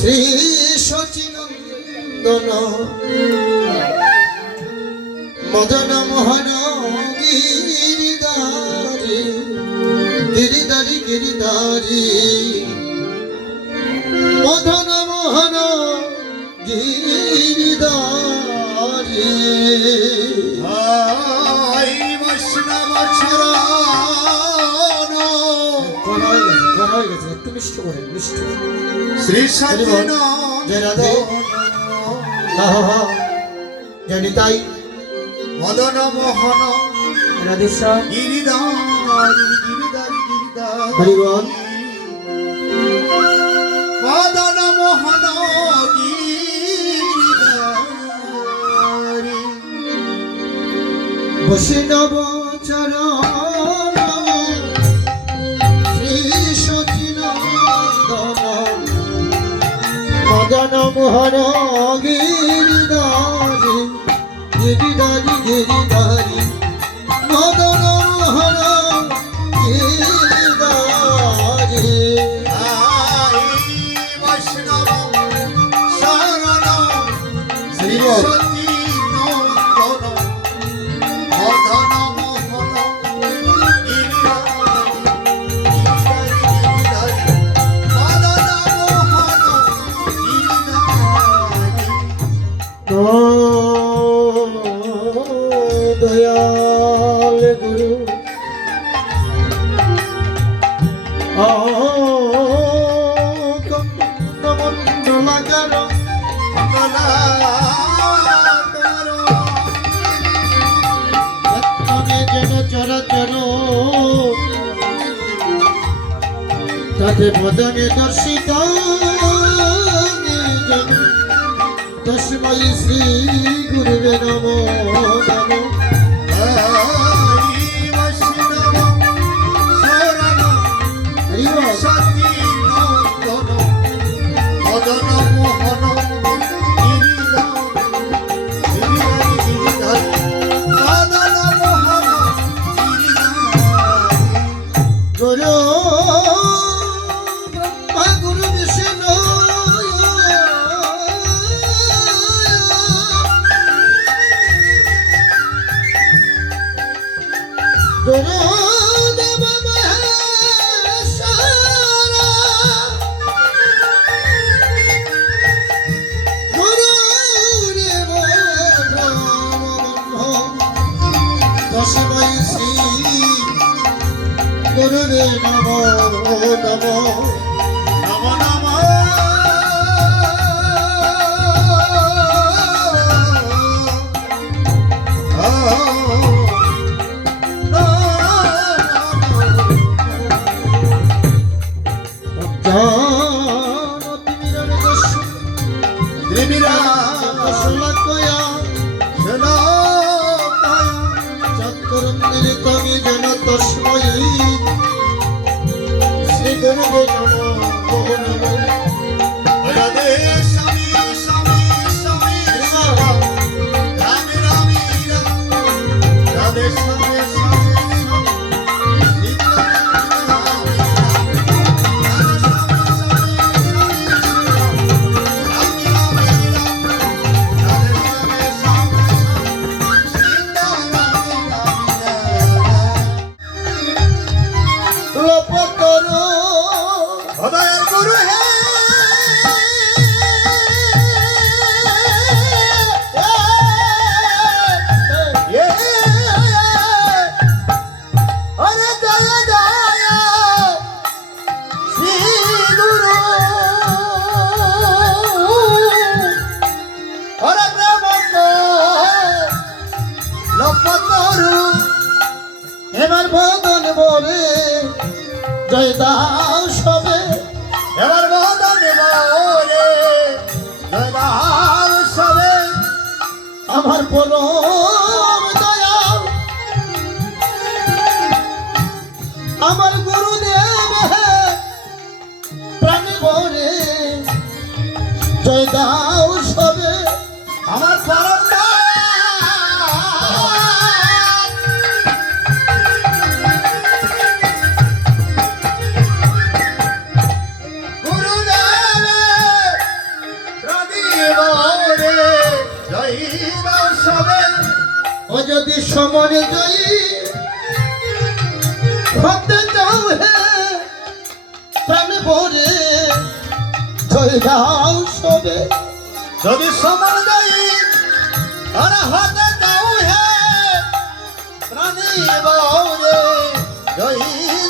শ্রী সচিনন্দন মদন মোহন গিরিধারী গিরিধারী গিরিধারী মদন মোহন গিরিধারী বৈষ্ণব চরণ একটু মিষ্টি করে মিষ্টি শ্রী সচিন জয় রাধে জানি তাই মদন মোহন রাধেশ্যাম গিরিধারী গিরিধারী গিরিধারী হরিবল মদন মোহন গিরিধারী বৈষ্ণব চরণ শ্রী সচিনন্দন মদন মোহন গিরিধারী গিরিধারী গিরিধারী মদন মোহন গিরিধারী বৈষ্ণব শরণ শ্রী হরিবল সচিনন্দন মদন মোহন দয়াল গুরু মন্ডলাকার যেন চরাচর তাতে বদনে দর্শিত তস্मै শ্রী গুরুবে নমো নমো গুরু ব্রহ্মা গুরু বিষ্ণু গুরু দেব মহেশ্বর গুরু দেব ব্রহ্ম তস্मै শ্রী গুরুবে নমো নমো নমো নমো শ্রী গুরুবে নমো নমো রাধে স্বামী স্বামী স্বামী রাধে রামী রাধে স্বামী স্বামী স্বামী লোপতরু দয়াল গুরু হে অরে জয় জয় শ্রী গুরু অরে প্রেমন্দ লোপতরু এবার বদন বলে জয় দাও সবে এবার বদন বলে জয়দাল সবে আমার পরম দয়াল আমার গুরুদেব প্রাণে ভরে জয় দাও সবে আমার পরম যদি সমরে জয়ী হতে চাও হে প্রাণে ভরে জয় দাও সবে যদি সমান যাই আর হাতে যাও হে প্রাণী বরে জয়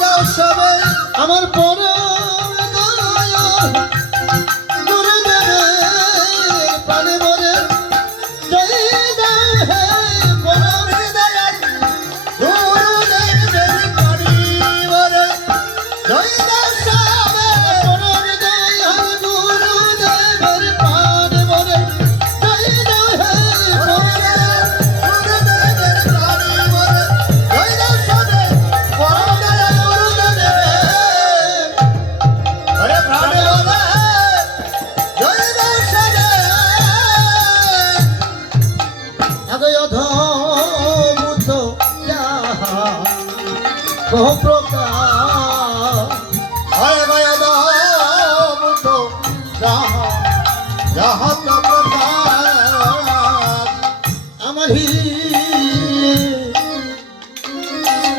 দাও সবে আমার পরম দয়া গুরুদেবের প্রাণে ভরে জয় দাও হে পরম দয়া গুরুদেবের প্রাণী বরে জয় দাও সবে পরম দয়া গুরুদেবের প্রাণে ভরে জয় দাও হে গুরুদেবের প্রাণী বরে জয় দাও সবে পরম দয়া গুরুদেবের আরে প্রাণী বরে জয় দাও সবে আদয় অধমুত যাহা বহু প্রকার হয় গয়া দামুত যাহা যাহা প্রকার আমার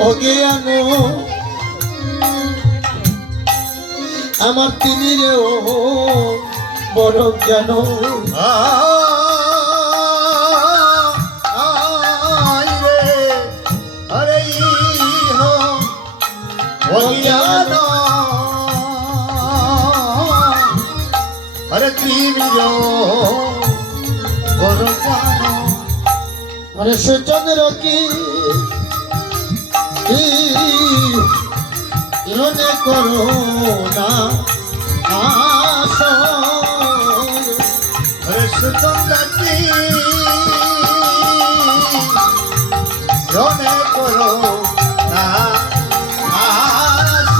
অজ্ঞান আমার তিনি রে ও বড় জ্ঞান আয় রে হরে ইহ অজ্ঞান হরে ত্রিবিজ বড় জ্ঞান আরে সে চন্দ্র কি ইরনে করো না আশয় হরে সুতন্দাতি রনে করো না আস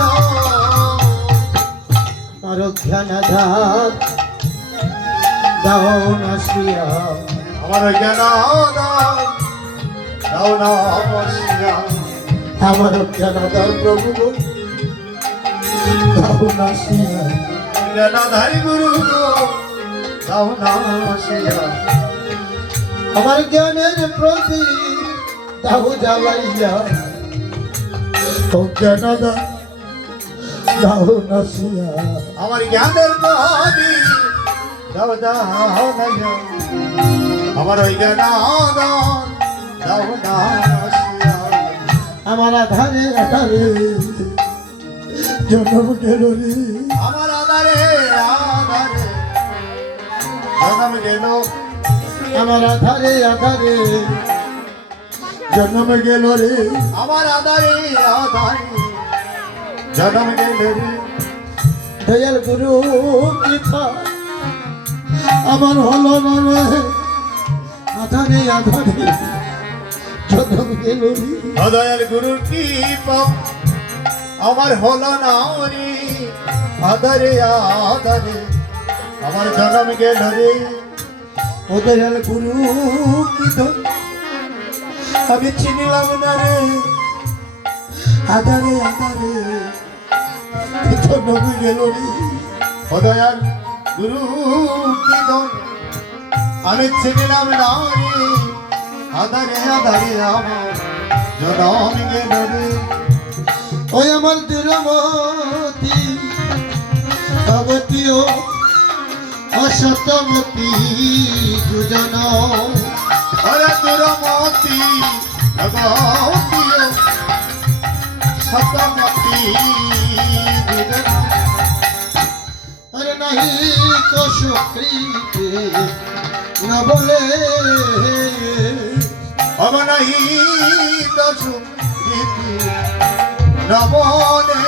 আর জ্ঞানাধার দাও না শ্রিয়া আমার জ্ঞান দাও না বসিয়া আমার জ্ঞানাধার প্রভু গো, দাও না শ্রিয়া জ্ঞানাধারী গুরু গো দাও না বসিয়া আমার জ্ঞানের প্রতি দাও জ্বালাইয়া জ্ঞানাধার দাও না শ্রিয়া আমার জ্ঞানের নদী দাও দাও না আমার ওই জ্ঞান দাও না বসিয়া আমার আধারে আধারে জন্ম গেল রে আমার আধারে আধারে জন্ম গেল আমার আধারে আধারে জন্ম গেল রে আমার আধারে আধারে জন্ম গেল রে দয়াল গুরু কৃপা আমার হলো না রে আধারে আধারে জন্ম গেল রে দয়াল গুরুর কৃপা আমার হলো না রে আধারে আধারে আমার জন্ম গেল রে ও দয়াল গুরু কি তো আমি চিনিলাম না রে আধারে আধারে জন্ম গেল রে দয়াল গুরু কি দন আমি চিনিলাম না রে আধারে আধারে আমার জন্ম গেল রে ওই আমার দুরমতি ভগবতী ও অসতমতি দুজন হরে দুরমতি ভগবতী সতমতি আরে নাহি কশুকৃতে না বলে অবনাহি দশু রীতি নবনে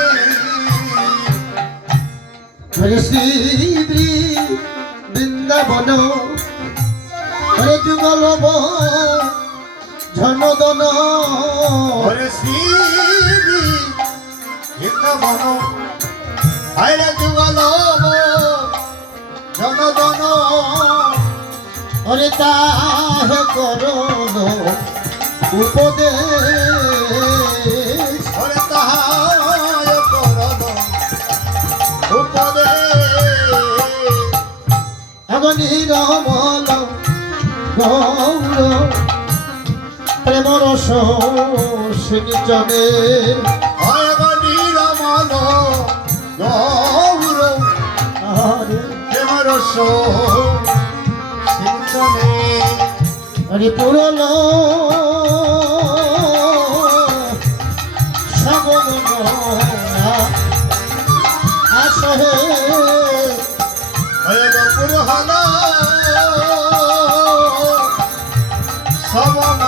হরে শ্রী বৃন্দাবন হরে যুগল ঝনদন হরে শ্রী বৃন্দাবন হায়রে যুগল জনদন হরে তাহে করণ উপদেশ হরে তাহায় করদ উপদে এমন নিরমল গৌর প্রেম রস সিঞ্চনে হয় নিরমল গৌর প্রেম রস সিঞ্চনে হরি পুরল সবন আসহে হয় পুরহল সবন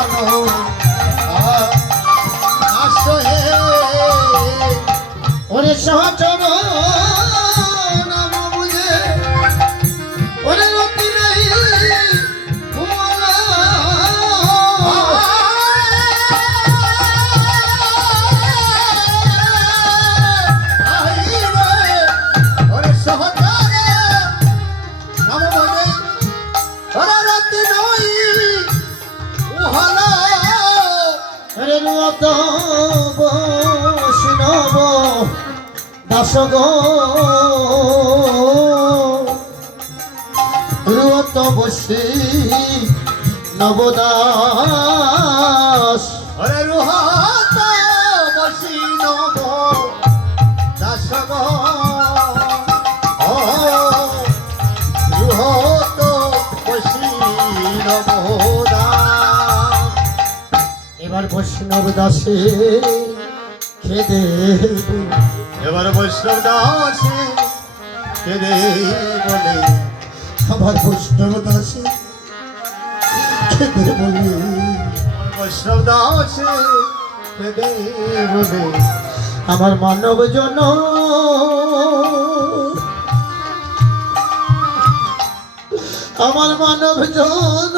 আসহে ওরে সহচর নাম বুঝে ওরে রতি নেই রে রত বৈষ্ণব দাস গো রত বসে নবদাস হরে রুহাত বসি নব দাস রুহত বসি নব এবার বৈষ্ণব দাসে খেদে এবার বৈষ্ণব দাসে কেদে বলে আমার বৈষ্ণব দাসে খেদে বলে বৈষ্ণব দাসে কেদে বলে আমার মানব জন আমার মানব জন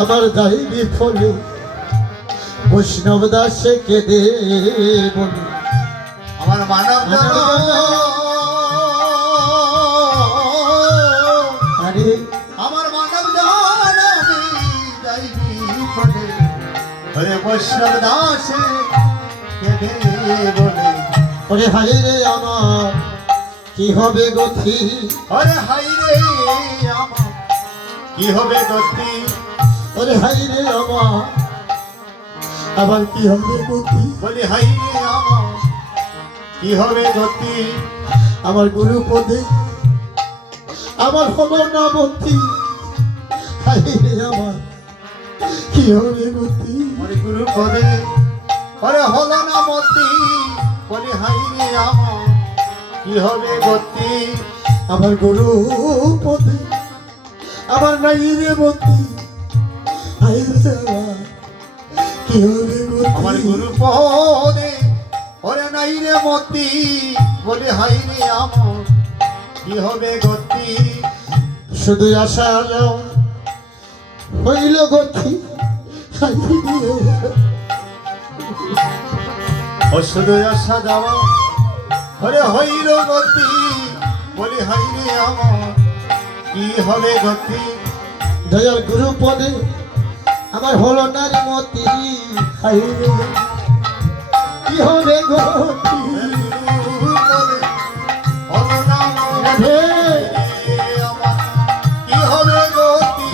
আমার দায়ী বিফলে বৈষ্ণব দাসে কেদে বলে আমার মানব আরে আমার মানব জানি যাইবি পদে হরে বৈষ্ণব দাসে কেদে বলে ওরে হাই রে আমার কি হবে গতি হরে হাই রে আমার কি হবে গতি ওরে হাই রে আমার আবার কি হবে গতি বলি হাই রে আমার কি হবে গতি আমার গুরু পদে আমার হলো না মতি হাই রে আমার কি হবে গতি হরে গুরু পদে হরে হলো না মতি বলি হাই রে আমার কি হবে গতি আমার গুরু পদে আমার নাই রে মতি হাই রে আমার কি হবে আমার গতি গুরু পদে ওরে নাই রে মতি বলে হাই রে আমার কি হবে গতি শুধু আশা হলো হইল গতি হাই রে আমার। ও শুধু আশা যাওয়া ওরে হইল গতি বলে হাই রে আমার কি হবে গতি দয়াল গুরু পদে আমার হলো না রে মতি হাই রে কি হবে গতি গুরু পদে হলো না হে আমার কি হবে গতি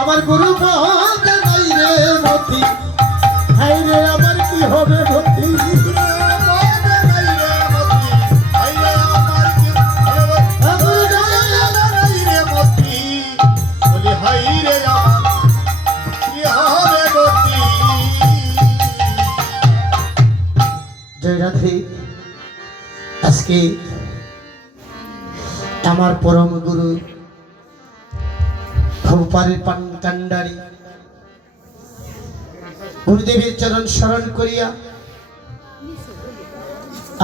আমার গুরু পদে নাই রে মতি হাই রে আমার কি হবে গতি গুরু পদে নাই রে মতি হাই রে আমার কি হবে নাই রে মতি বলে হাই রে আমার কি হবে গতি জয় রাধে। আজকে আমার পরম গুরু ভূপালের পান কান্ডারি গুরুদেবের চরণ স্মরণ করিয়া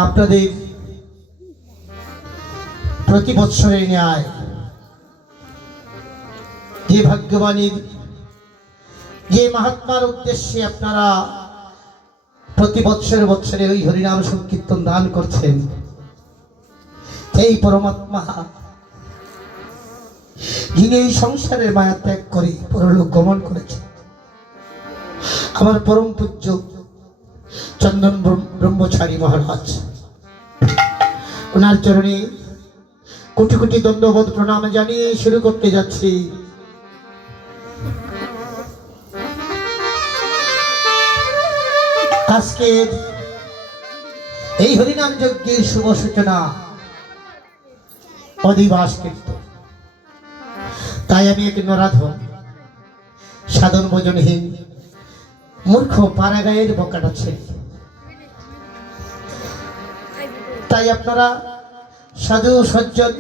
আপনাদের প্রতি বৎসরের ন্যায় যে ভাগ্যবাণীর যে মহাত্মার উদ্দেশ্যে আপনারা প্রতি বৎসরে বৎসরে ওই হরিনাম সংকীর্তন দান করছেন, এই পরমাত্মা যিনি এই সংসারের মায়া ত্যাগ করে পরলোক গমন করেছেন, আমার পরম পূজ্য চন্দন ব্রহ্মচারী মহারাজ, ওনার চরণে কোটি কোটি দণ্ডবোধ প্রণাম জানিয়ে শুরু করতে যাচ্ছি। আজকের এই হরিনাম যজ্ঞের শুভ সূচনা অধিবাস কীর্তন। তাই আমি এক নরাধম সাধন ভোজনহীন মূর্খ পাড়াগাঁয়ের বকাটা ছেলে। তাই আপনারা সাধু সজ্জন,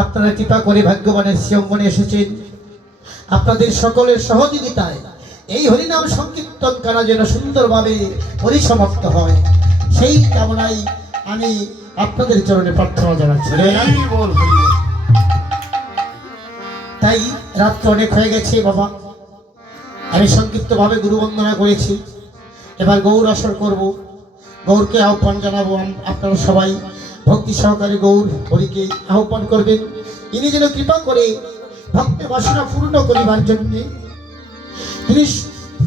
আপনারা কৃপা করে ভাগ্যবানের শ্রীঅঙ্গনে এসেছেন। আপনাদের সকলের সহযোগিতায় এই হরিনাম সংকীর্তন করা যেন সুন্দরভাবে পরিসমাপ্ত হয়, সেই কামনায় আমি আপনাদের চরণে প্রার্থনা জানাচ্ছি। হরি বল, হরি বল। তাই রাত্র অনেক হয়ে গেছে বাবা, আমি সংক্ষিপ্তভাবে গুরু বন্দনা করেছি। এবার গৌর আসর করব, গৌরকে আহ্বান জানাবো। আপনারা সবাই ভক্তি সহকারে গৌর হরিকে আহ্বান করবেন। ইনি যেন কৃপা করে ভক্তের বাসনা পূর্ণ করিবার জন্য তিনি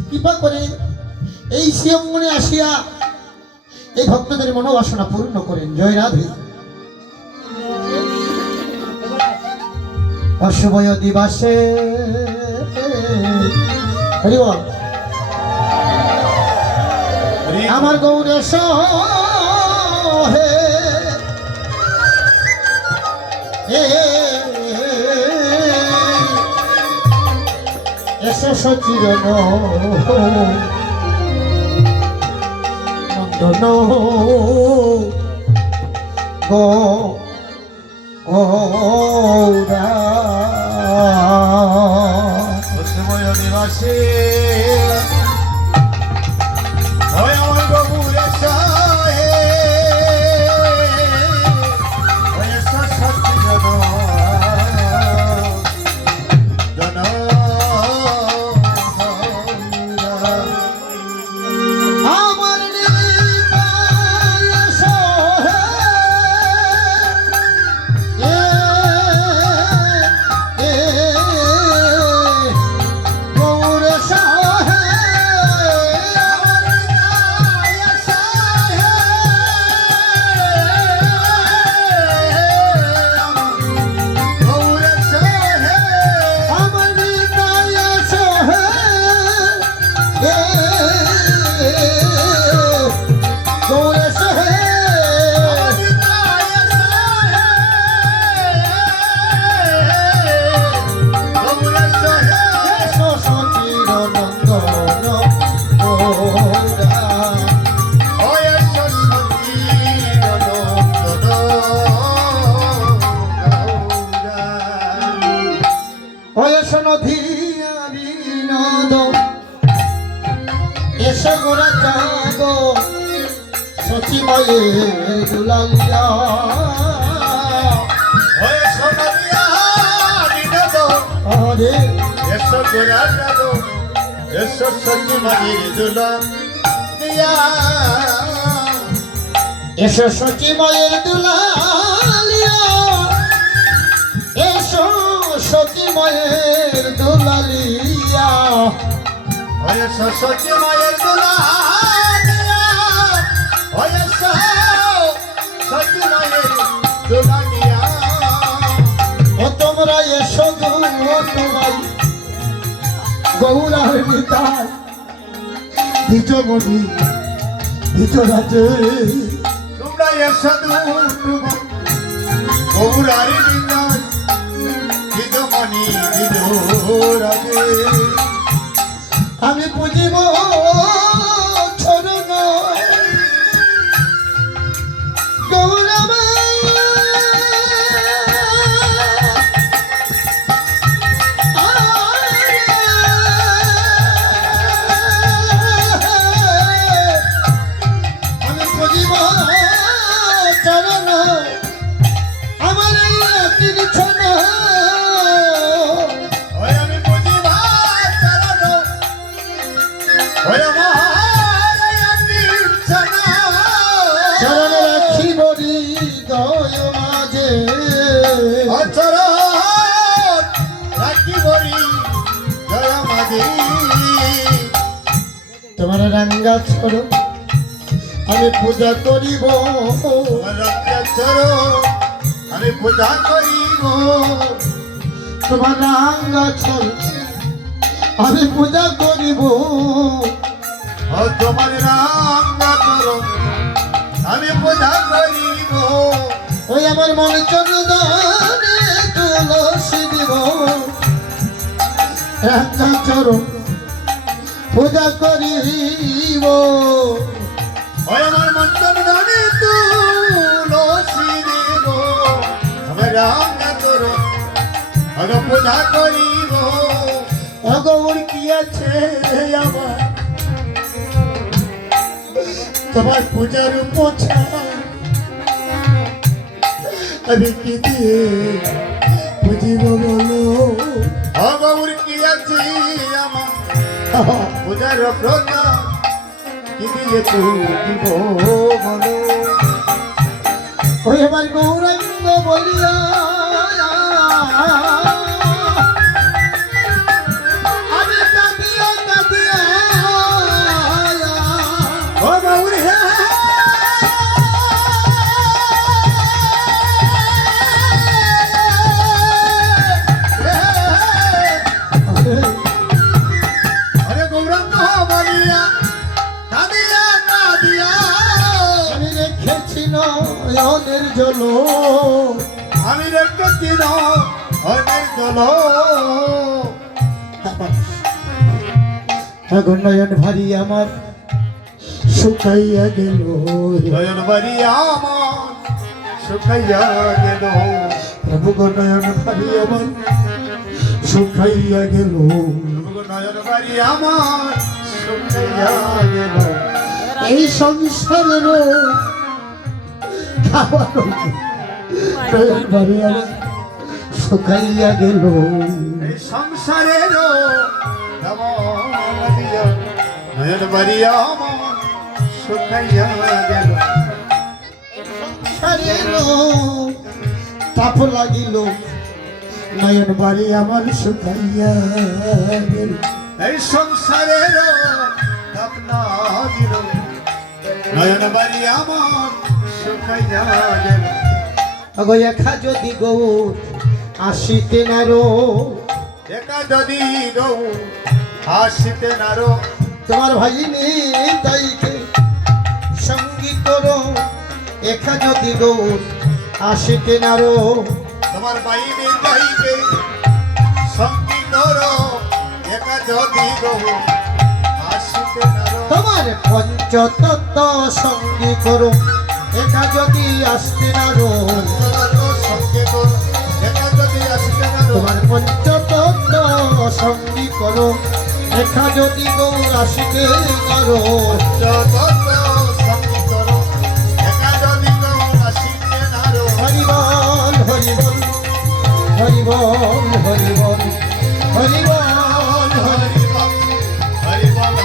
কৃপা করে এই শ্রীঅঙ্গনে আসিয়া এই ভক্তদের মনোবাসনা পূর্ণ করেন। জয় রাধে। অশুভয় দিবাসে হরি বল। হরি বল। আমার গৌরেশ হে এসো সচিরন নন্দন গৌরা অসময় নিবাসে হয় আমার বাবুর আশায়, হয় সত্যি আমার নিবাস হে গৌরেশ হে আমার নিবাস হে গৌরেশ হে এসো সচির নন্দন গৌরা বয়স নদীয়ারি নদ এসো গোরা চাগ সচিময়ে দুলালিয়া আরে এসো সচিময়ের দুলালিয়া এসো সচিময়ের দুলালিয়া সত্যি মায়ের দোলা সত্যি মায়ের দোলা ও তোমরা এসো দুবাই গৌরার বিদায় দ্বিজমণি দ্বিজরাজে তোমরা এসো গৌরারি বিদায় দিদমণি দিদরাগে আমি পুজিব চরণ গৌরমা আমি পুজিব চরণ আমার তিরিছন আমি বুঝিবা চরণ চরণ রাখিব হৃদয় মাঝে তোমার রাঙ্গা ছড়ো আমি পূজা করিব আমি পূজা করিব তোমার রাঙ্গা ছড়ো আমি পূজা করিব ও তোমার রাঙ্গা চরণ আমি পূজা করিব ওই আমার মন চন্দনে তুলসী দিব রাঙ্গা চরণ পূজা করিব ওই আমার মন্তন ধনে তুলসী দেব আমি রাঙ্গা চরণ আমি পূজা করিব অগৌর কি আছে আমার তোমার পূজার পোছা আমি কি দিয়ে বুঝিব বলো অগৌর কি আছে আমার পূজার প্রথা কি দিয়ে দিব বলো ওই আমার গৌরাঙ্গ বলিয়া আমি কাঁদিয়া কাঁদিয়া ও গৌর হে আরে গৌরাঙ্গ বলিয়া কাঁদিয়া কাঁদিয়া আমি রেখেছি নয়নের জল আমি রেখেছি অনেক জল এখন নয়ন ভারী আমার শুকাইয়া গেল নয়ন বাড়ি আমার শুকাইয়া গেল প্রভু গো নয়ন ভারী আমার শুকাইয়া গেল নয়ন বাড়ি আমার শুকাইয়া গেল এই সংসারের খাবার নয়ন ভারী আমার শুকাইয়া গেল এই সংসারের নয়ন বাড়ি আমার শুকাইয়া গেল সংসারের তাপ লাগিল নয়ন বাড়ি আমার শুকাইয়া গেল এই সংসারের আপনা দিল নয়ন বাড়ি আমার শুকাইয়া গেল আগো একা যদি গৌর আসিতে নারো একা যদি গৌ হাসিতে নারো তোমার ভাইনি তাইকে সঙ্গী করো একা যদি গৌর আসিতে নারো তোমার বাইরে যাইবে সঙ্গী করো একা যদি গৌ হাসিতে নারো তোমার পঞ্চতত্ত্ব সঙ্গী করো একা যদি আসতে নারো সঙ্গে করো একা যদি আসিতে নারো তোমার পঞ্চতত্ত্ব সঙ্গী করো একা যদি গৌর আসিতে নারো যত সঙ্গী করো একা যদি গৌ আসিতে নারো হরিবল হরিবল হরিবল হরিবল হরিবল হরিবল হরি বল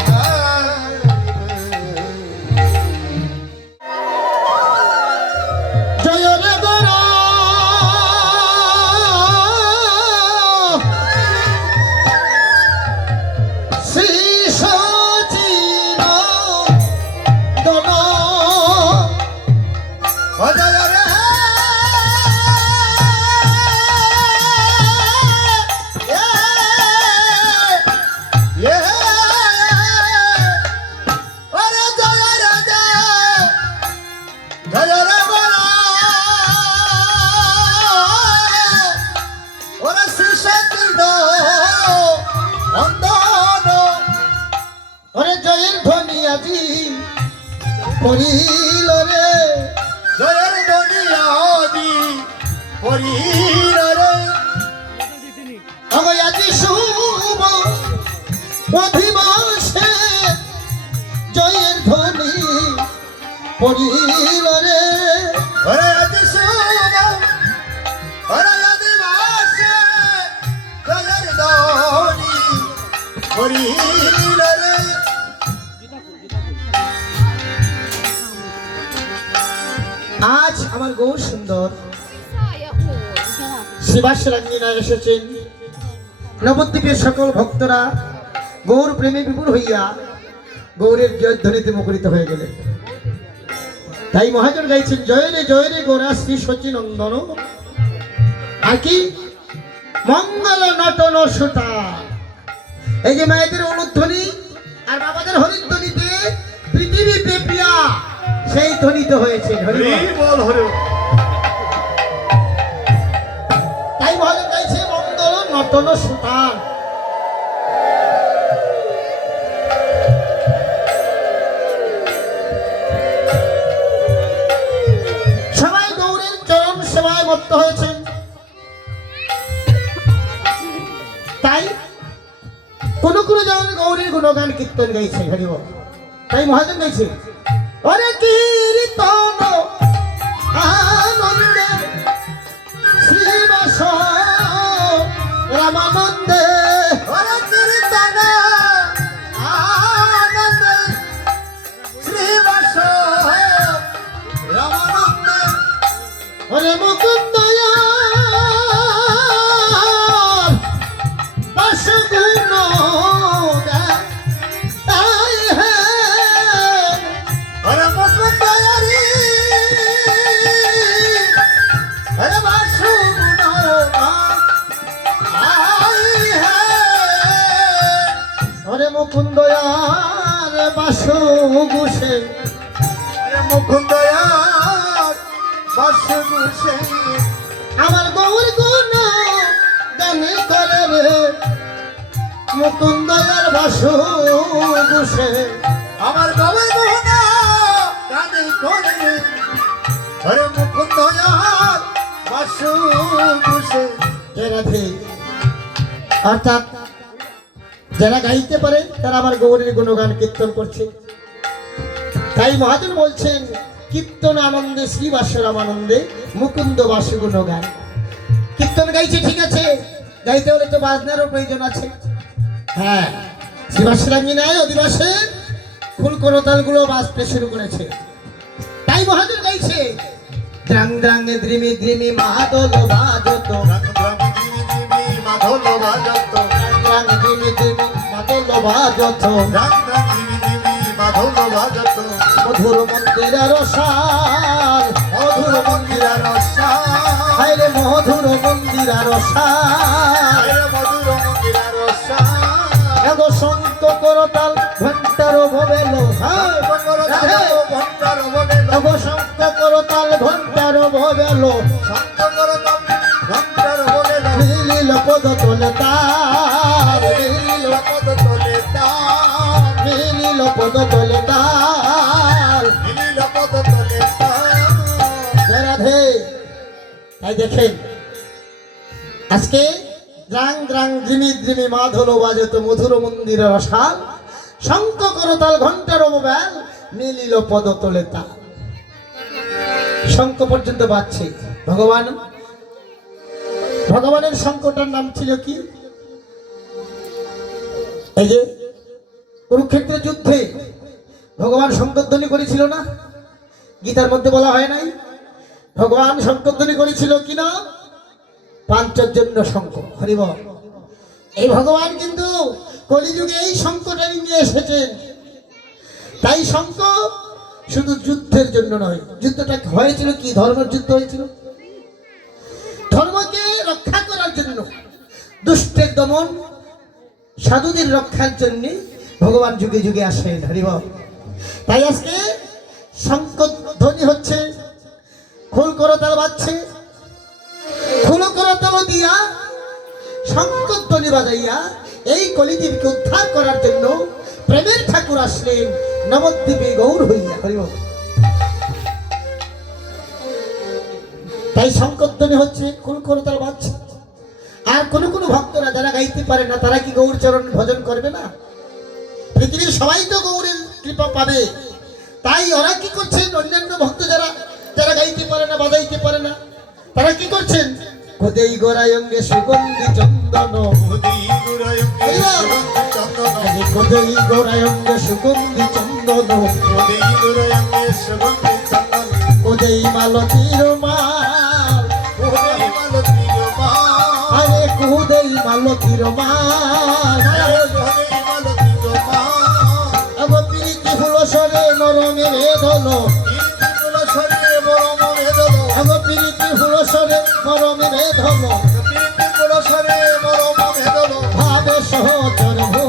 জয় রে গৌর শ্রী সচিন দন ভজয় রে এ ওরে জয় রে জয় রে বল ওরে শ্রী সচিন বন্দন ওরে জয়ের ধ্বনি আজি পড়িল রে জয়ের দুনিয়াদি পরির রে আমি আজি শুভ অধিবাসে জয়ের ধ্বনি পড়িল রে ওরে আদি শুভ ওরে আদি বাসে জয়ের দনি পরির রে আজ আমার গৌর সুন্দর শিবাস রঞ্জিনায় এসেছেন নবদ্বীপের সকল ভক্তরা গৌর প্রেমে বিপুল হইয়া গৌরের জয়ধ্বনিতে মুখরিত হয়ে গেলেন। তাই মহাজন গাইছেন জয় রে গোরা শ্রী সচিনন্দন আর কি মঙ্গল নটন সুতা। এই যে মায়েদের অনুধ্বনি আর বাবাদের হরিধ্বনিতে পৃথিবীতে প্রিয়া সেই ধ্বনিত হয়েছে হরি বল। হরি বল হরি বল। তাই মহাজন গাইছে মঙ্গল নটন সুতান। সবাই গৌরের চরণ সেবায় মত্ত হয়েছেন। তাই কোন কোন যেমন গৌরীর গুণগান কীর্তন গাইছে হরি বল। তাই মহাজন গাইছে ওরে কীর্তন আনন্দে শ্রীবাস রামানন্দে ওরে কীর্তন আনন্দে শ্রীবাস রামানন্দে ওরে মুকুন্দ ওরে মুকুন্দয়ারি ওরে বাসুগুণ আই হে ওরে মুকুন্দ বাসু গুসে ওরে মুকুন্দয়ার বাসুগুষে আমার গৌর গুণ গানে করে রে মুকুন্দ বাসু গুসে আমার গবে গহনা গানে করে ওরে মুকুন্দয়ার বাসুগুষে রাধে। অর্থাৎ যারা গাইতে পারে তারা আমার গৌরের গুণগান কীর্তন করছে। তাই মহাজন বলছেন কীর্তন আনন্দে শ্রীবাস রামানন্দে মুকুন্দ বাসু গুণগান। কীর্তন গাইছে ঠিক আছে, গাইতে হলে তো বাজনারও প্রয়োজন আছে। হ্যাঁ, শ্রীবাস রামিনায় অধিবাসে ফুল করতালগুলো বাজতে শুরু করেছে। তাই মহাজন গাইছে দ্রাং দ্রাং দ্রিমি দ্রিমি মাদল বাজত, মাধল বাজত দ্রাং দ্রিমি দ্রিমি মাদল বাজত, মাধল বাজত মধুর মন্দিরের রসাল, মধুর মন্দিরের হায়রে মধুর মন্দিরের রসাল, মধুর মন্দিরার এগ শঙ্খ করতাল ঘন্টার ভবেলো, এগ শঙ্খ করতাল ঘন্টার ভবেলো, মিলিল পদ তোলে তার, মিলিল পদ তোলে তার। রাধে। তাই দেখেন আজকে দ্রাং দ্রাং দ্রিমি দ্রিমি মাধল বাজত মধুর মন্দিরের রসাল, শঙ্খ করতাল ঘন্টার মোবাইল মিলিল পদ তোলে তাল। শঙ্খ পর্যন্ত বাজছে। ভগবানের শঙ্খটার নাম ছিল কি? এই যে কুরুক্ষেত্রের যুদ্ধে ভগবান শঙ্খধ্বনি করেছিল না? গীতার মধ্যে বলা হয় নাই ভগবান শঙ্খধ্বনি করেছিল কিনা? পাঞ্চজন্য শঙ্খ। হরি বল। এই ভগবান কিন্তু কলিযুগে এই শঙ্খটা নিয়ে এসেছেন। তাই শঙ্খ শুধু যুদ্ধের জন্য নয়, যুদ্ধটা হয়েছিল কি? ধর্মের যুদ্ধ হয়েছিল, ধর্মকে রক্ষা করার জন্য, দুষ্টের দমন, সাধুদের রক্ষার জন্য ভগবান যুগে যুগে আসেন। হরি বল। তাই আজকে শঙ্খ ধ্বনি হচ্ছে, খোল করতাল বাজছে, খোল করতাল দিয়া শঙ্খ ধ্বনি বাজাইয়া এই কলিজীবকে উদ্ধার করার জন্য প্রেমের ঠাকুর আসলেন নবদ্বীপে গৌর হইয়া। হরি বল। তাই শঙ্করধ্বনি হচ্ছে, খোল করতাল বাজছে। আর কোনো কোনো ভক্তরা যারা গাইতে পারে না তারা কি গৌর চরণ ভজন করবে না? পৃথিবীর সবাই তো গৌরের কৃপা পাবে। তাই ওরা কি করছেন? অন্যান্য ভক্ত যারা যারা গাইতে পারে না, বাজাইতে পারে না, তারা কি করছেন? খোদেই গোরায়ঙ্গে সুগন্ধি চন্দন, খোদেই গোরায়ঙ্গে সুগন্ধি চন্দন, খোদেই মালতীর মাল, আরে কুদেই মালতীর মাল, আবার প্রীতি ফুলসরে নরমে ধলো, আবার প্রীতি ফুলসরে নরমে ধলো, ভাবে সহচর ভো,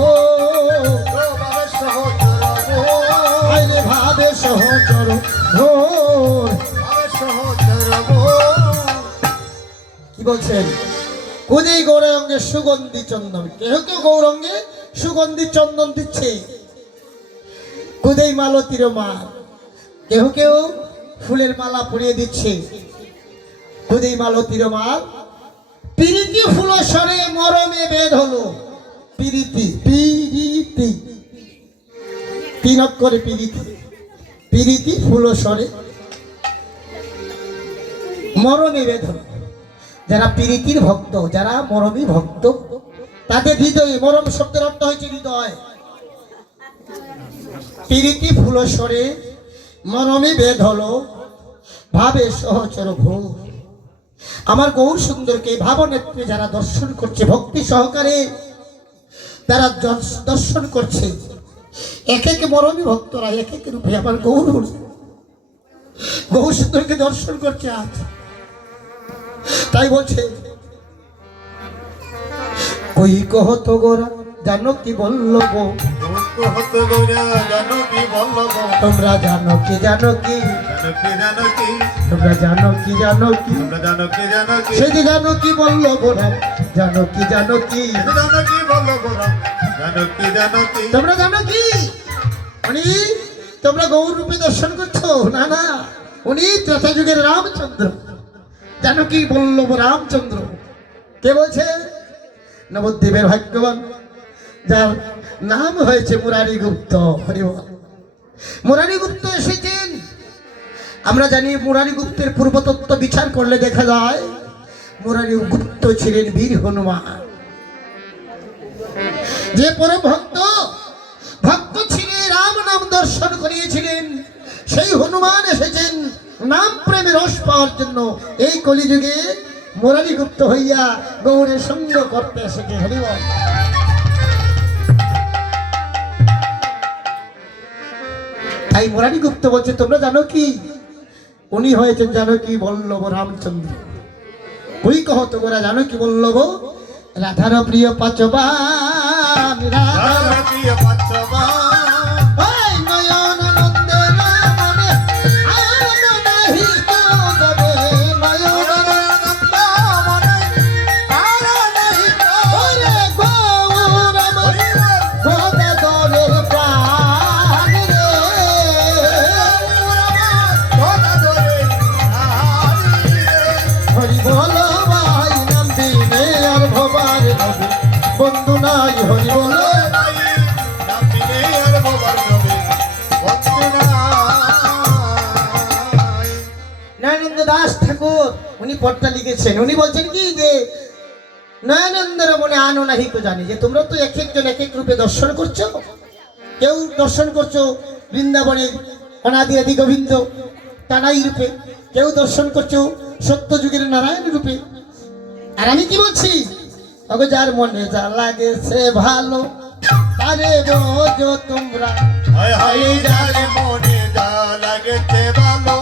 বলছেন কুদি গৌরাঙ্গে সুগন্ধি চন্দন, কেউ কেউ গৌরঙ্গে সুগন্ধি চন্দন দিচ্ছে, কুদেই মালতীর মা, কেউ কেউ ফুলের মালা পরিয়ে দিচ্ছে। কুদেই মালতীর মা, পিরিতি ফুল সরে মরমে বেদ হলো, পিরিতি পিরিতি তিন অক্ষরে পিরিতি, পিরিতি ফুল সরে মরমে বেদ হলো। যারা পিরিতির ভক্ত, যারা মরমী ভক্ত, তাদের হৃদয়ে, মরম শব্দের অর্থ হয়েছে হৃদয়, পিরিতি ফুল সরে মরমে বেদ হলো, ভাবে সহচর ঘোর। আমার গৌর সুন্দরকে ভাবনেত্রে যারা দর্শন করছে, ভক্তি সহকারে তারা দর্শন করছে, এক এক মরমী ভক্তরা এক এক রূপে আমার গৌর সুন্দরকে দর্শন করছে আজ। তাই বলছে ওই কহত গোরা জানো কি বললো গো, কহত গোরা জানো কি বললো গো, তোমরা জানো কি জানো কি, জানো কি তোমরা জানো কি জানো কি, তোমরা জানো কি জানো কি, সেদি জানো কি বললো গোরা, জানো কি জানো কি, জানো কি বললো গোরা, জানো কি জানো কি, তোমরা জানো কি। উনি তোমরা গৌর রূপে দর্শন করছো, না না, উনি ত্রেতা যুগের রামচন্দ্র, জানো কি বললো রামচন্দ্র। কে বলছে? নবদ্বীপের ভাগ্যবান, যার নাম হয়েছে মুরারি গুপ্ত। হরিবল। মুরারি গুপ্ত এসেছেন। আমরা জানি মুরারি গুপ্তের পূর্বতত্ত্ব বিচার করলে দেখা যায় মুরারি গুপ্ত ছিলেন বীর হনুমান, যে পরম ভক্ত ছিলেন, রাম নাম দর্শন করিয়েছিলেন। সেই হনুমান এসেছেন নাম প্রেমে রস পাওয়ার জন্য এই কলিযুগে মুরারি গুপ্ত হইয়া গৌরের সঙ্গ করতে এসেছে। হরিবল। তাই মুরারি গুপ্ত বলছে তোমরা জানো কি, উনি হয়েছেন জানো কি বল্লভ রামচন্দ্র। ওই কহত গোরা জানো কি বল্লভ, রাধার প্রিয় পাচবান, রাধার প্রিয় পাচবান, ওই নয়ন নন্দের মনে আনন্দ নাহি তো যাবে, নয়ন নন্দ মনে আর নাহি তো, ওরে গৌর আমার ভোদা দলের প্রাণ রে, তোরা ধরে আরি রে, হরি বল ভাই নাম দিনে আর ভবার নবী, বন্ধু নাই হরি বল। নাই নাম দিলে আর বাবার নবে, বন্ধু নাই। নয়নন্দ দাস ঠাকুর উনি পদটা লিখেছেন। উনি বলছেন কি যে নয়নন্দের মনে আনো নাহি তো জানি, যে তোমরা তো এক একজন এক এক রূপে দর্শন করছো। কেউ দর্শন করছো বৃন্দাবনের অনাদি আদি গোবিন্দ টানাই রূপে, কেউ দর্শন করছো সত্য যুগের নারায়ণ রূপে। আর আমি কি বলছি, ওগো যার মনে যা লাগেছে ভালো তারে বোঝো তোমরা, হায় হায় যারে মনে যা লাগেছে ভালো,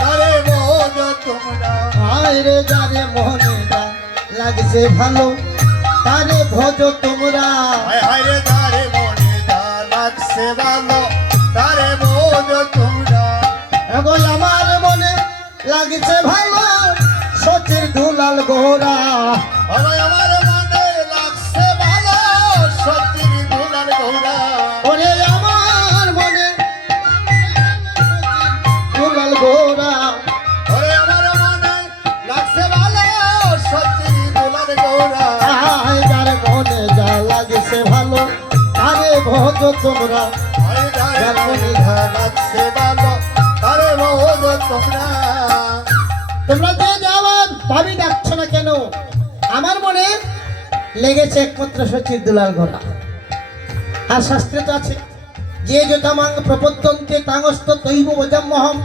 তারে বোঝো তোমরা, হায় রে যারে মনে যা লাগছে ভালো তারে ভোজো তোমরা। হায় হায় রে যারে মনে যা লাগছে ভালো, তারে বোঝো তোমরা। এখন আমার মনে লাগছে ভালো সচির দুলাল গোরা, আমার আমার মনে লাগছে ভালো, সত্যি দুলাল গৌরা। ওরে আমার মনে দুলাল গোরা, ওরে আমার মনে লাগছে ভালো, সত্যি দুলাল গৌরা। হায় যার মনে যা লাগছে ভালো তারে ভোজো তোমরা। হায় যারে মনে যা লাগছে ভালো, তারে বোঝো তোমরা। তোমরা যে যাওয়ার ভাবি ডাকছো না কেন, আমার মনে লেগেছে একমাত্র সচির দুলাল গোরা। আর শাস্ত্রে তো আছে যে যথামাং প্রপদ্যন্তে তাঙস্ত তৈব বজাম্যহম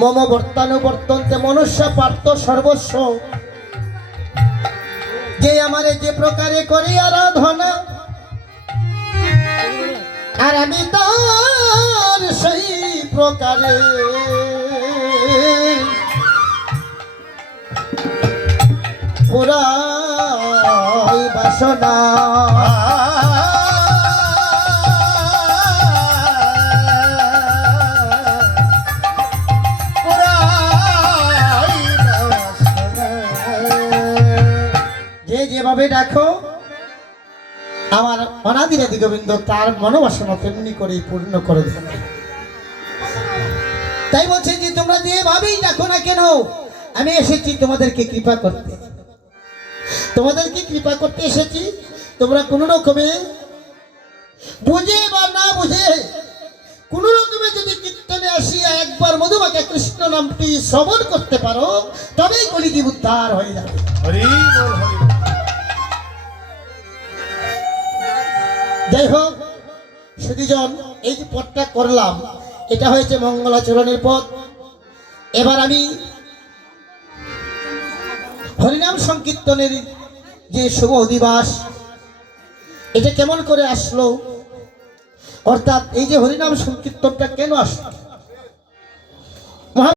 মম বর্তানুবর্তন্তে মনুষ্য পার্থ সর্বস্ব। যে আমারে যে প্রকারে করে আরাধনা, আর আমি তার সেই প্রকারে পুরাই বাসনা। যেভাবে ডাকো আমার অনাদিরাদি গোবিন্দ তার মনোবাসনা তেমনি করেই পূর্ণ করে দেবে। তাই বলছে যে তোমরা যেভাবেই ডাকো না কেন আমি এসেছি তোমাদেরকে কৃপা করতে, তোমাদেরকে কৃপা করতে এসেছি। তোমরা কোনো রকমে বুঝে বা না বুঝে কোনো রকমে যদি কীর্তনে আসিয়া একবার মধুমাখা কৃষ্ণ নামটি শ্রবণ করতে পারো তবেই কলিযুগ উদ্ধার হয়ে যাবে। হরি বল, হরি বল। যাই হোক সুধীজন, এই যে পথটা করলাম এটা হয়েছে মঙ্গলাচরণের পথ। এবার আমি হরিনাম সংকীর্তনের যে শুভ দিবস এটা কেমন করে আসলো, অর্থাৎ এই যে হরিনাম সংকীর্তনটা কেন আসলো,